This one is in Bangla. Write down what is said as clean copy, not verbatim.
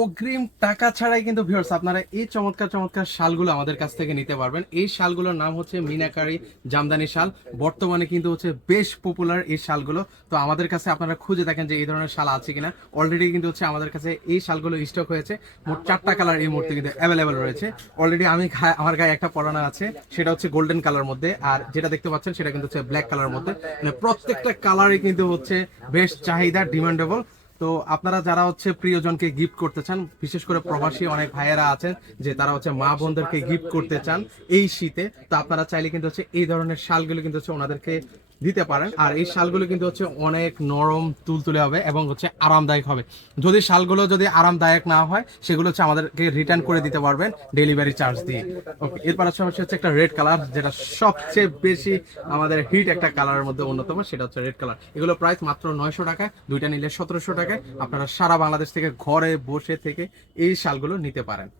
অগ্রিম টাকা ছাড়াই কিন্তু ভিউয়ার্স আপনারা এই চমৎকার চমৎকার শালগুলো আমাদের কাছ থেকে নিতে পারবেন। এই শালগুলোর নাম হচ্ছে মিনাকারি জামদানি শাল। বর্তমানে কিন্তু হচ্ছে বেশ পপুলার এই শালগুলো। তো আমাদের কাছে আপনারা খুঁজে দেখেন যে এই ধরনের শাল আছে কিনা। অলরেডি কিন্তু হচ্ছে আমাদের কাছে এই শালগুলো স্টক হয়েছে। মোট 4টা কালার এই মুহূর্তে কিন্তু অ্যাভেলেবেল রয়েছে। অলরেডি আমার গায়ে একটা পরানো আছে, সেটা হচ্ছে গোল্ডেন কালার মধ্যে, আর যেটা দেখতে পাচ্ছেন সেটা কিন্তু হচ্ছে ব্ল্যাক কালার মধ্যে। মানে প্রত্যেকটা কালারই কিন্তু হচ্ছে বেশ চাহিদা, ডিমান্ডেবল। তো আপনারা যারা হচ্ছে প্রিয়জনকে গিফট করতে চান, বিশেষ করে প্রবাসী অনেক ভাইয়েরা আছেন যে তারা হচ্ছে মা বোনদেরকে গিফট করতে চান এই শীতে, তো আপনারা চাইলে কিন্তু হচ্ছে এই ধরনের শালগুলো কিন্তু হচ্ছে ওনাদেরকে দিতে পারেন। আর এই শালগুলো কিন্তু হচ্ছে অনেক নরম তুলতুলে হবে এবং হচ্ছে আরামদায়ক হবে। যদি শালগুলো যদি আরামদায়ক না হয় সেগুলো হচ্ছে আমাদেরকে রিটার্ন করে দিতে পারবেন ডেলিভারি চার্জ দিয়ে। ওকে, এরপর হচ্ছে একটা রেড কালার, যেটা সবচেয়ে বেশি আমাদের হিট একটা কালারের মধ্যে অন্যতম, সেটা হচ্ছে রেড কালার। এগুলো প্রাইস মাত্র 900 টাকায়, দুইটা নিলে 1700 টাকায় আপনারা সারা বাংলাদেশ থেকে ঘরে বসে থেকে এই শালগুলো নিতে পারেন।